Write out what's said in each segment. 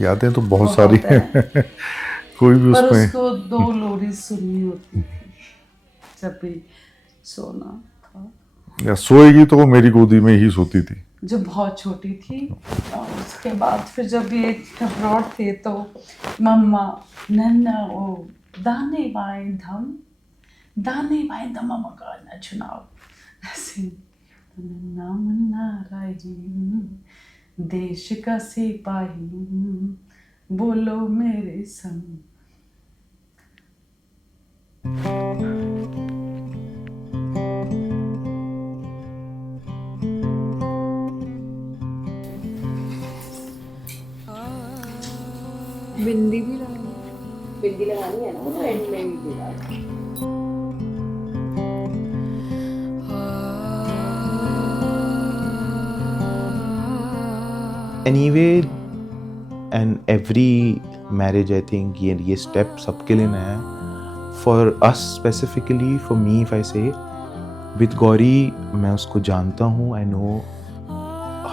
यादें तो बहुत सारी है। हैं कोई भी पर उसमें उसको 2 लोरी सुननी होती थी जब भी सोना था। या सोएगी तो वो मेरी गोदी में ही सोती थी। जो बहुत छोटी थी, और उसके बाद फिर जब ये अब्रॉड थे तो मम्मा नन्ना वो दाने बाएं धम मम्मा गाना चुनाव ऐसे नन्ना मुन्ना राही देश का सिपाही बोलो मेरे संग। बिंदी भी लगानी है ना, वो तो एंड में ही दिला। Anyway, and every marriage, I think ये step सबके लिए नया है. For us specifically, for me, if I say, with Gauri, मैं उसको जानता हूँ. I know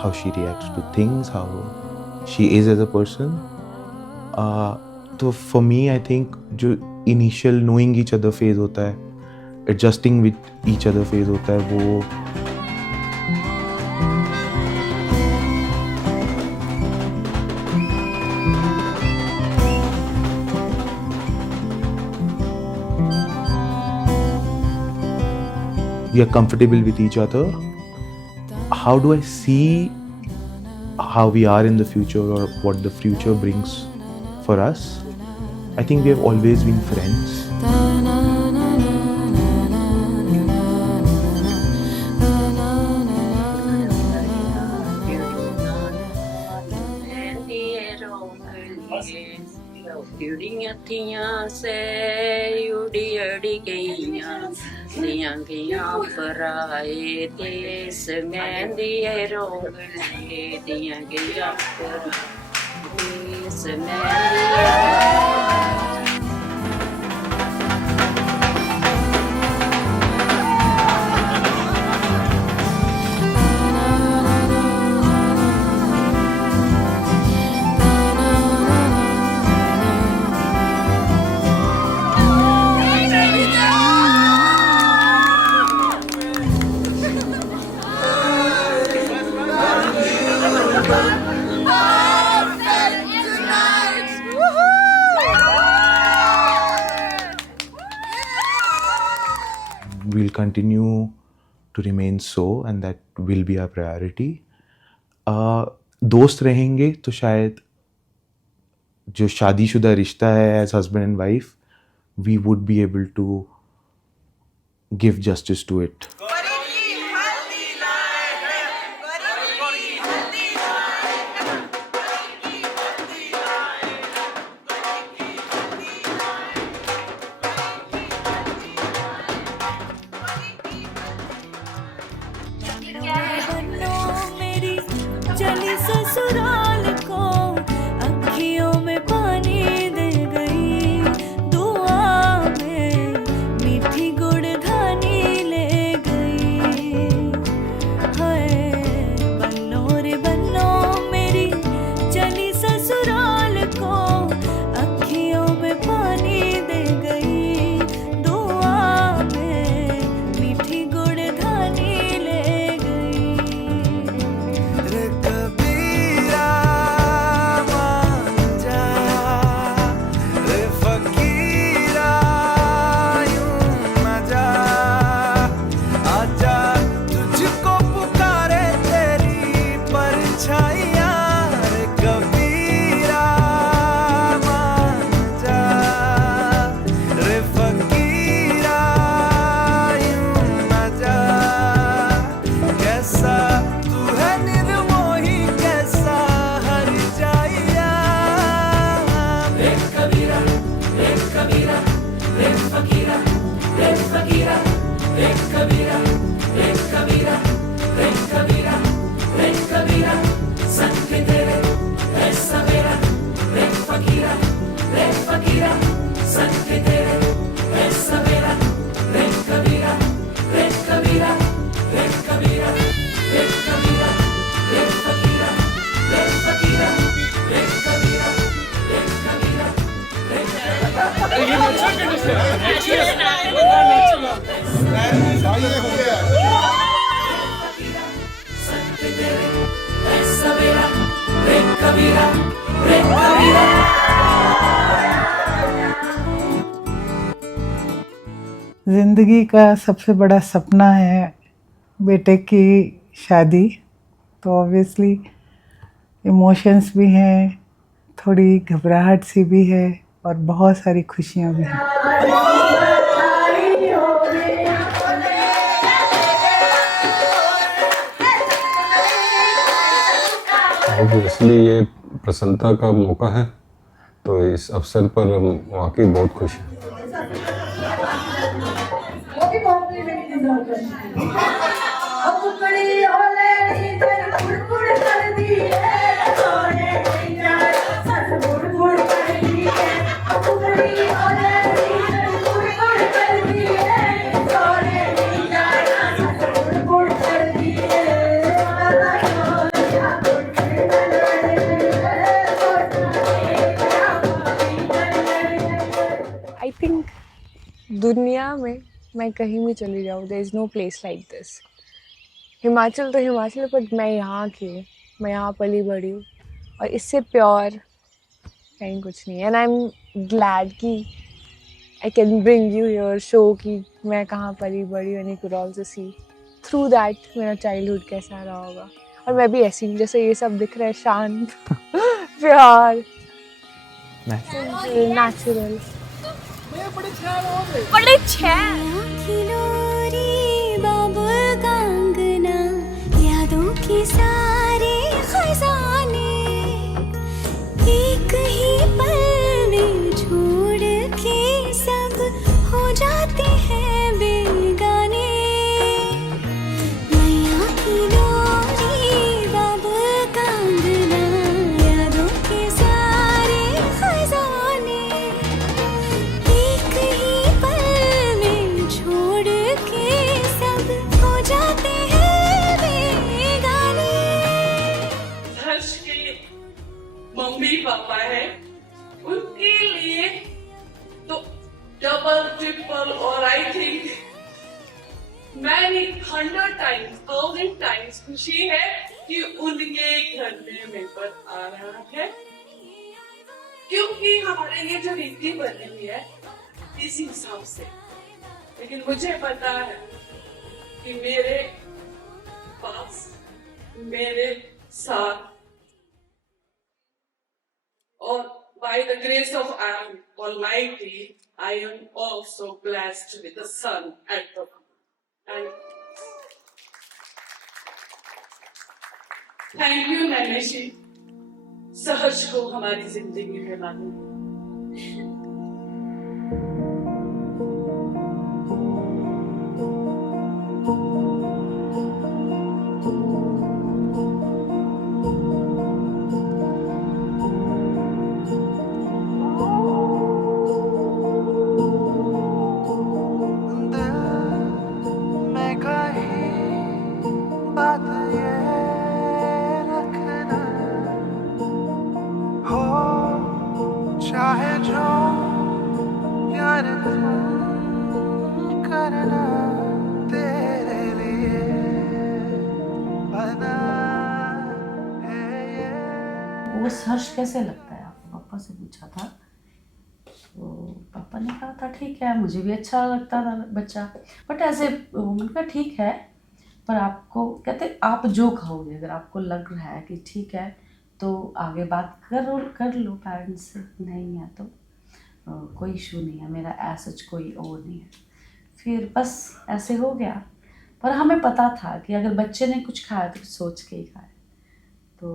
how she reacts to things, how she is as a person. तो for me, I think जो initial knowing each other phase होता है, adjusting with each other phase होता है, वो we are comfortable with each other. How do I see how we are in the future or what the future brings for us? I think we have always been friends. पराए देश में दिए रोंगले दिया गया देश में We'll continue to remain so, and that will be our priority. दोस्त रहेंगे तो शायद जो शादीशुदा रिश्ता है as husband and wife, we would be able to give justice to it. चली ससुराल को अखियों में पानी दे गई दुआ में मीठी गुड़ घानी ले गई। ज़िंदगी का सबसे बड़ा सपना है बेटे की शादी, तो ऑब्वियसली इमोशंस भी हैं, थोड़ी घबराहट सी भी है और बहुत सारी खुशियाँ भी हैं। ऑब्वियसली ये प्रसन्नता का मौका है, तो इस अवसर पर हम वाकई बहुत खुश हैं। आई थिंक दुनिया में मैं कहीं भी चली जाऊँ, there is no place like this. Himachal तो हिमाचल, बट मैं यहाँ की, मैं यहाँ पली बड़ी हूँ और इससे प्योर कहीं कुछ नहीं है। एंड आई एम ग्लैड कि I can bring you your show कि मैं कहाँ पली बड़ी हूँ, and you could also C through that मेरा चाइल्डहुड कैसा रहा होगा। और मैं भी ऐसी हूँ जैसे ये सब दिख रहा है, शांत प्यार नेचुरल। बड़े बाबुल कांगना, यादों के सारे खजाने एक ही पल में छोड़ के सब हो जाते हैं बेगाने। मैया की डोरी बाबुल कांगना, यादों के सारे खजाने एक ही पल में छोड़ के सब हो जाते हैं बेगाने। हर्ष के मम्मी पापा है, उनके लिए तो डबल ट्रिपल और I think many 100 times 1000 times खुशी है कि उनके घर में मेंबर आ रहा है, क्योंकि हमारे लिए जो रीति बनी हुई है इस हिसाब से। लेकिन मुझे पता है कि मेरे पास, मेरे साथ, और by the grace of Almighty, I am also blessed with a son at the and thank you नैनेशी, सहज को हमारी जिंदगी में लाने के लिए। वो हर्ष कैसे लगता है, आपको पापा से पूछा था, तो पापा ने कहा था ठीक है, मुझे भी अच्छा लगता था बच्चा, बट ऐसे उनका ठीक है, पर आपको कहते आप जो खाओगे, अगर आपको लग रहा है कि ठीक है तो आगे बात कर लो पेरेंट्स से, नहीं है तो कोई इशू नहीं है, मेरा ऐसा कोई और नहीं है। फिर बस ऐसे हो गया, पर हमें पता था कि अगर बच्चे ने कुछ खाया तो सोच के ही खाया। तो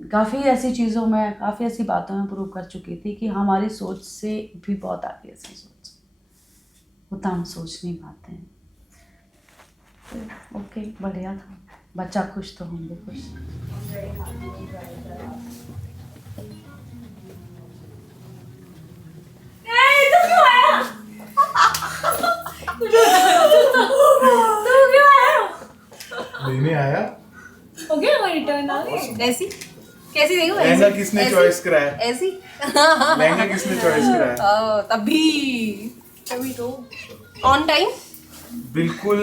काफ़ी ऐसी चीज़ों में, काफ़ी ऐसी बातों में प्रूव कर चुकी थी कि हमारी सोच से भी बहुत आगे ऐसी सोच, उतना हम सोच नहीं पाते हैं। तो ओके, बढ़िया था, बच्चा खुश तो होंगे खुश। नहीं आया। हो गया हमारी टर्न आ गई। जैसी कैसी देखो लहंगा किसने चॉइस करा है? ऐसी लहंगा किसने चॉइस करा है? तभी तो ऑन टाइम बिल्कुल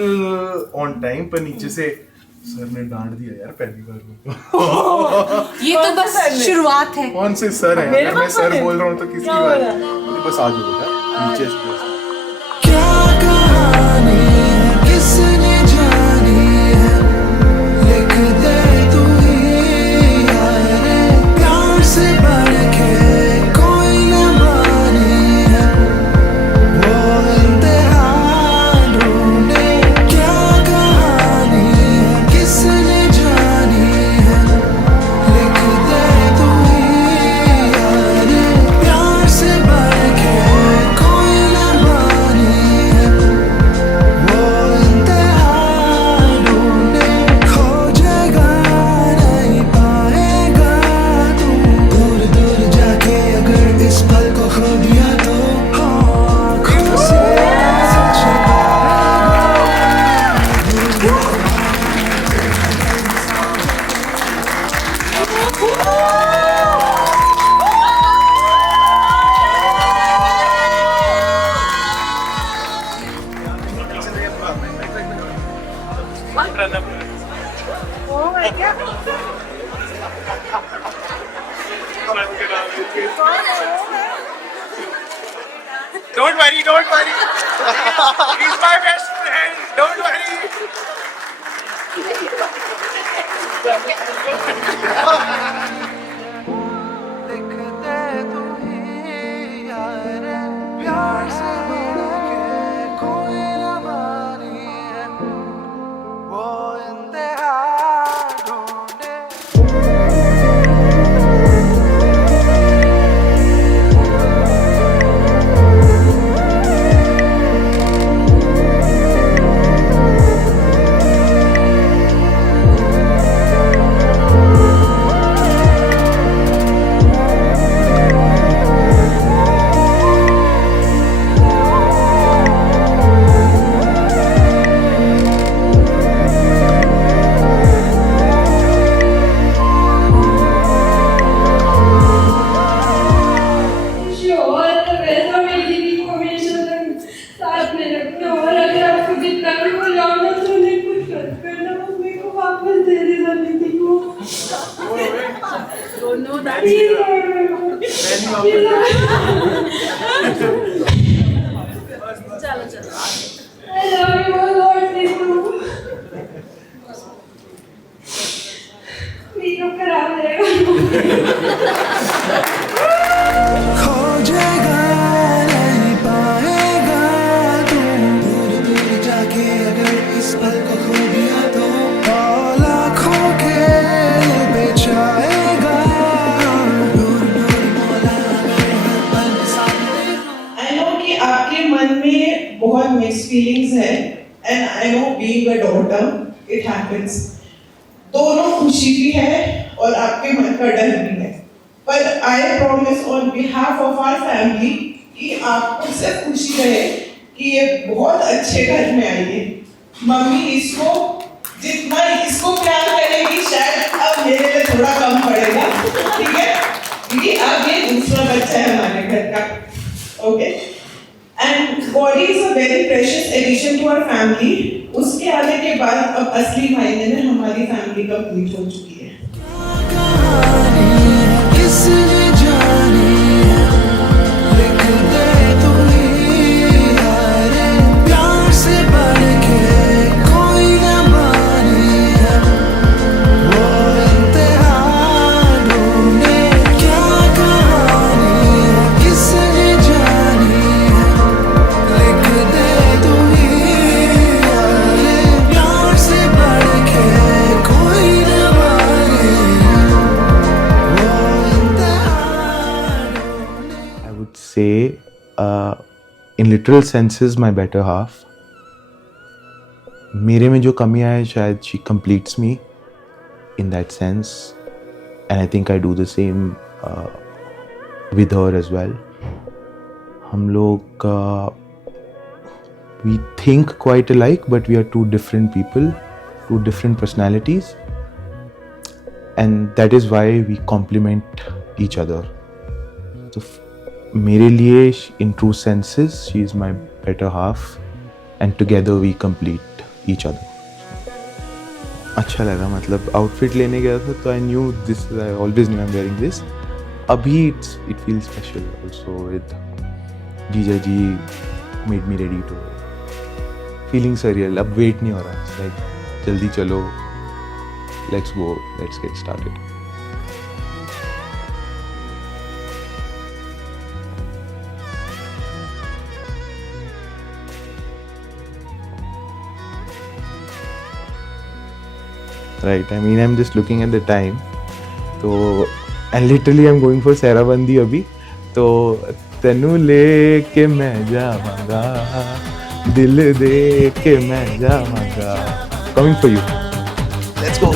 ऑन टाइम, पर नीचे से सर ने डांट दिया यार पहली बार मेरे को। ये तो बस शुरुआत है। कौन से सर है? अगर मैं सर बोल रहा हूँ तो किसकी बात है? बस आ जाओ बेटा नीचे से। क्या कहानी है किसने जानी है, लिख दे तू ही यार, प्यार से बढ़ के कोई न मानी है, वो इंतहा ढूंढे। क्या कहानी है किसने जानी है, लिख दे तू ही यार, प्यार से बढ़ के कोई न मानी है, वो इंतहा ढूंढे। खोजेगा नहीं पाएगा तू, दूर दूर जाके अगर इस पल को खो दिया तो आँखों से छिपाएगा। Don't worry. He's my best friend. Don't worry. लिख दे तू ही यार, प्यार से बढ़ के कोई न मानी है, वो इंतहा ढूंढे। साथ में रखना, और अगर आपको जितना भी बुलाना तो उन्हें कुछ मत करना, मम्मी को वापस दे देना दीदी को। दोनों चलो I love you a lot, Nitu. मेरा खराब रहेगा। खोजेगा नहीं पाएगा तू, दूर दूर जाके अगर इस पल को खो दिया तो लाखों के बेचाएगा, दूर दूर मौला अगर हर पल सामने। आई नो कि आपके मन में बहुत मिक्स फीलिंग्स है, and I know being a daughter it happens. दोनों खुशी भी है और आपके मन का डर भी है, पर I promise on behalf of our family कि आपको सिर्फ खुशी रहे कि ये बहुत अच्छे घर में आई है। मम्मी इसको जितना इसको प्यार करेगी शायद अब मेरे लिए थोड़ा कम पड़ेगा, ठीक है, क्योंकि अब ये दूसरा बच्चा है हमारे घर का। Okay, and Gauri is a very precious addition to our family. उसके आने के बाद अब असली मायने में हमारी फैमिली कंप्लीट हो चुकी है। कहानी है किसने जानी है, लिख दे तू ही यार, प्यार से बढ़ के कोई न मानी है, वो इंतहा ढूंढे। क्या कहानी है किसने जानी है, लिख दे तू ही यार, प्यार से बढ़ के कोई न मानी है, वो इंतहा ढूंढे। I would say, in literal senses, my better half. मेरे में जो कमियां है शायद she completes me in that sense, and I think I do the same with her as well. हम लोग we think quite alike, but we are two different people, two different personalities. and that is why we complement each other. So मेरे लिए in true senses she is my better half and together we complete each other. अच्छा लगा, मतलब outfit लेने गया था तो I knew this, I always knew I'm wearing this. अभी it feels special also with जीजा जी made me ready to, feeling surreal. अब wait नहीं हो रहा, it's like जल्दी चलो, let's go, let's get started. Right, I mean I'm just looking at the time, तो and literally I'm going for सेराबंदी अभी, तो तेनू लेके मैं जावांगा, दिल दे के मैं जावांगा, coming for you, let's go.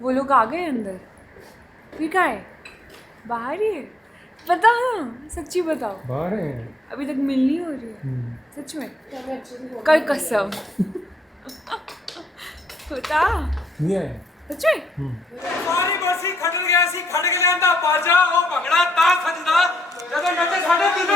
वो लोग आ गए अंदर, फिर क्या है, बाहर ही है, बता, हाँ सच्ची बताओ, बाहर है, अभी तक मिल नहीं हो रही है, सच में, कर कसम, बता, नहीं है, सच में, सारी बरसी खट गया सी, खट के लियांदा बाजा, ओ भंगड़ा ता सजदा, जदों नचे साडे दिल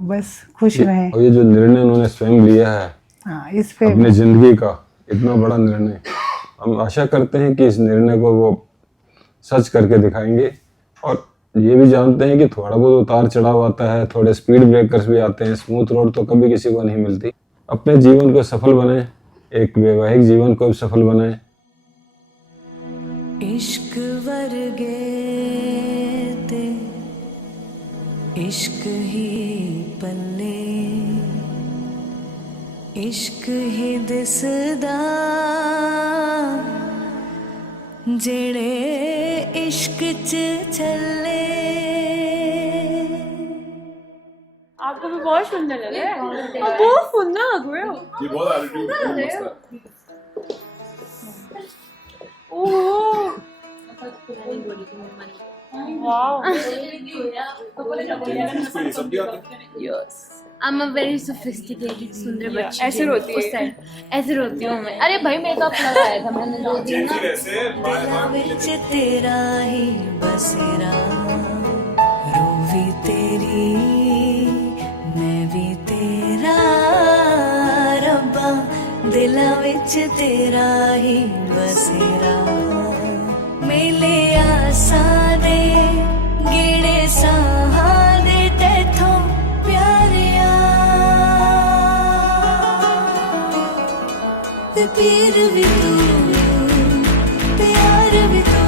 बस खुश रहें। और ये जो निर्णय उन्होंने स्वयं लिया है, हाँ, इस पे अपने जिंदगी का इतना बड़ा निर्णय, हम आशा करते हैं कि इस निर्णय को वो सच करके दिखाएंगे। और ये भी जानते हैं कि थोड़ा बहुत उतार चढ़ाव आता है, थोड़े स्पीड ब्रेकर्स भी आते हैं, स्मूथ रोड तो कभी किसी को नहीं मिलती। अपने जीवन को सफल बनाएं, एक वैवाहिक जीवन को सफल बनाएं। इश्क वर्गे ते इश्क ही पल्ले, इश्क ही दिसदा जेड़े इश्क च चले। आपको भी बहुत सुंदर लग रहा है, आप बहुत सुंदर लग रहे हो, ये बहुत एटीट्यूड मस्त है। Oh wow, yes I am a very sophisticated सुंदर बच्ची। ऐसे रोती है, ऐसे रोती हूँ मैं। अरे भाई मेकअप लगाया था मैंने 2 दिन ना। विच तेरा ही बसेरा, रोवी तेरी मैं भी तेरा, रब्बा दिला विच तेरा ही बसेरा। मेले आसा दे गिड़े साहा दे तेथों प्यारिया, ते पीर भी तू प्यार भी तू,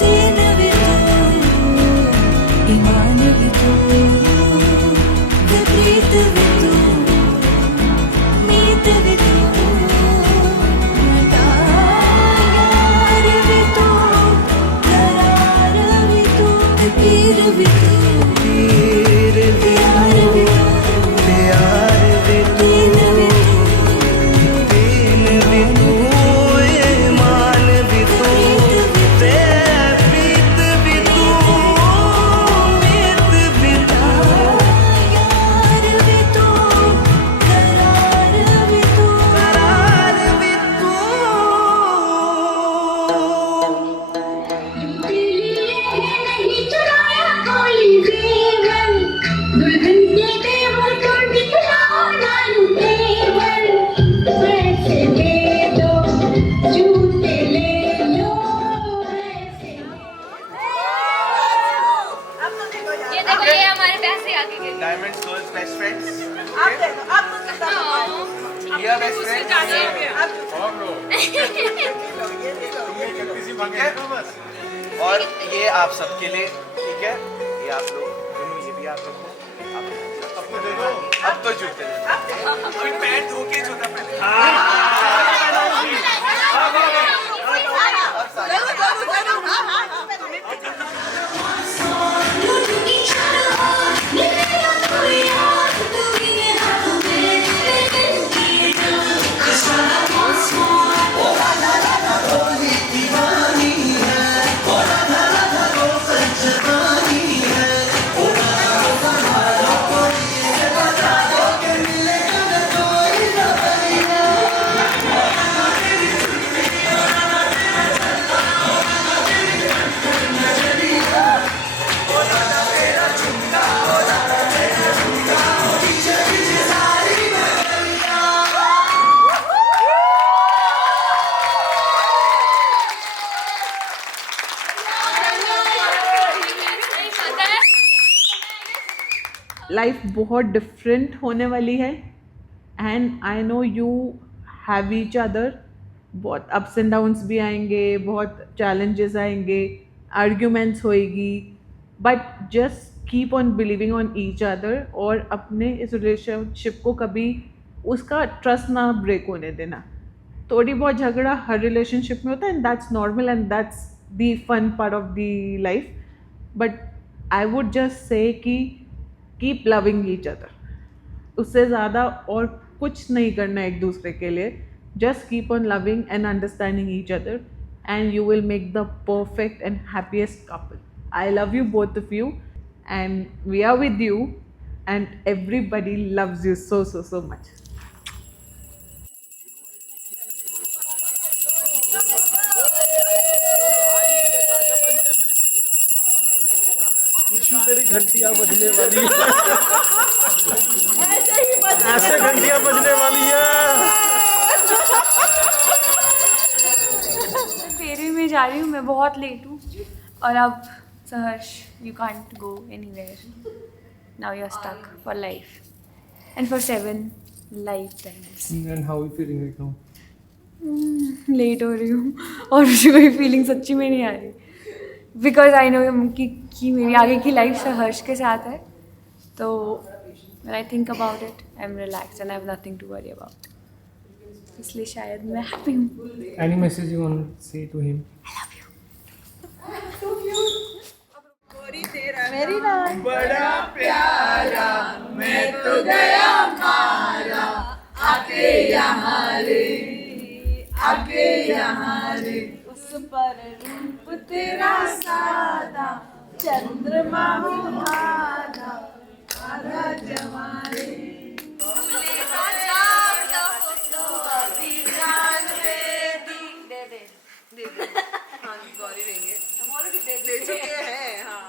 दीन भी तू ईमान भी तू, ते प्रीत भी तू मीत भी तू, यार भी तू करार भी तू, ते पीर भी तू पीर प्यार भी तू प्यार भी तू, दीन भी तू ईमान भी तू, ते प्रीत भी तू आगे के लिए। Diamonds girls best friends. आप देखो, आप तो कितना We are best friends. ठीक है? और ये आप सबके लिए, ठीक है? ये आप लोग, ये भी आप लोग को। अब तो जूते दे दो। अभी पैर धो के जूता पहने। लाइफ बहुत डिफरेंट होने वाली है and I know you have each other. बहुत अप्स एंड डाउन्स भी आएंगे, बहुत चैलेंजेस आएंगे, आर्ग्यूमेंट्स होएगी, but just keep on believing on each other और अपने इस रिलेशनशिप को कभी उसका ट्रस्ट ना ब्रेक होने देना. थोड़ी बहुत झगड़ा हर रिलेशनशिप में होता है and that's normal and that's the fun part of the life. But I would just say कि कीप लविंग ईच अदर. उससे ज़्यादा और कुछ नहीं करना एक दूसरे के लिए. Just keep on loving and understanding each other and you will make the perfect and happiest couple. I love you both of you and we are with you and everybody loves you so much. तेरी घंटियां बजने वाली है. ऐसे घंटियां बजने वाली है. फेरे में जा रही हूँ, मैं बहुत लेट हूँ और अब सहर्ष you can't go anywhere. Now you are stuck for life and for 7 life times. And how are you feeling right now? Late हो रही हूँ और मुझे कोई फीलिंग सच्ची में नहीं आ रही बिकॉज आई नो कि मेरी आगे की लाइफ सहर्ष के साथ है. तो when I think about it, I'm relaxed and I have nothing to worry about. इसलिए शायद मैं हैप्पी हूँ. Any message you want to say to him? I love you. मेरी नाम बड़ा प्यारा मैं तो गया मारा आके यहाँ रे, आके यहाँ रे. उस पर रूप तेरा सादा चंद्रमा हो आधा आधा जमाने. दे चुके हैं. हाँ.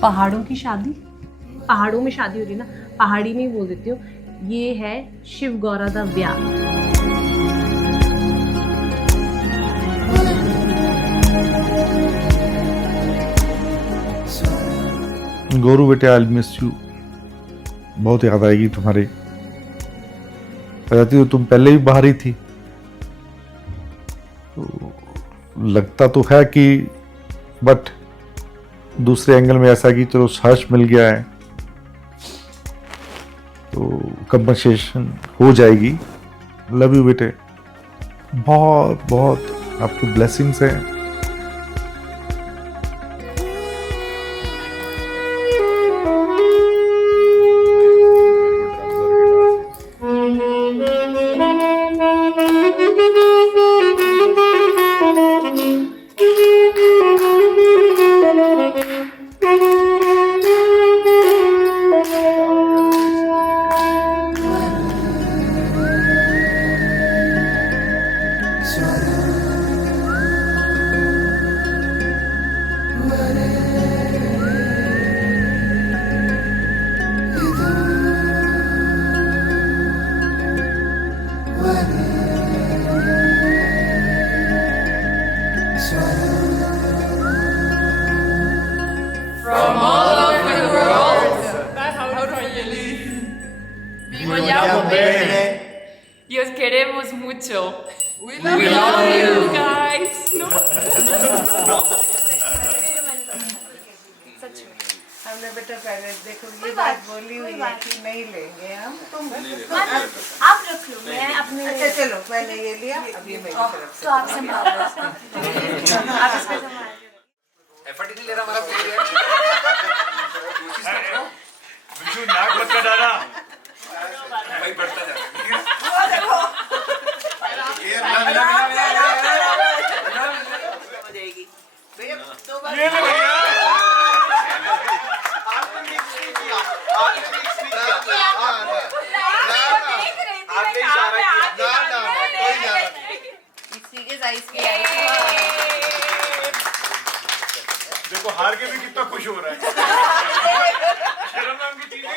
पहाड़ों की शादी, पहाड़ों में शादी हो रही ना, पहाड़ी में ही बोल देती हूँ. ये है शिव गौरा दा ब्याह. गौरू बेटे, आई मिस यू. बहुत याद आएगी तुम्हारी. कहती हो तुम पहले भी बाहर ही थी. तो लगता तो है कि बट दूसरे एंगल में ऐसा कि चलो हर्ष मिल गया है तो कंपनसेशन हो जाएगी. लव यू बेटे. बहुत बहुत आपको ब्लेसिंग्स हैं. पहले देखो ये बात बोली हुई है कि नहीं लेंगे हम तुम आप रख लो, मैं अपने अच्छा चलो मैंने ये लिया अब ये मेरी तरफ से तो आप संभाल लो इसको। आप इसको संभाल लो। एफर्ट ही नहीं ले रहा हमारा कोई यार। कोशिश कर रहा हूं। बिल्कुल नाक मत कटाना भाई, बढ़ता जा रहा है। वो देखो ये हो जाएगी भैया 2 बार ये ले भैया। आपने मिक्स नहीं किया। आपने इशारा किया। कोई जा रहा इसी के साइज की देखो हार के भी कितना खुश हो रहा है। शर्म नाम की चीज है।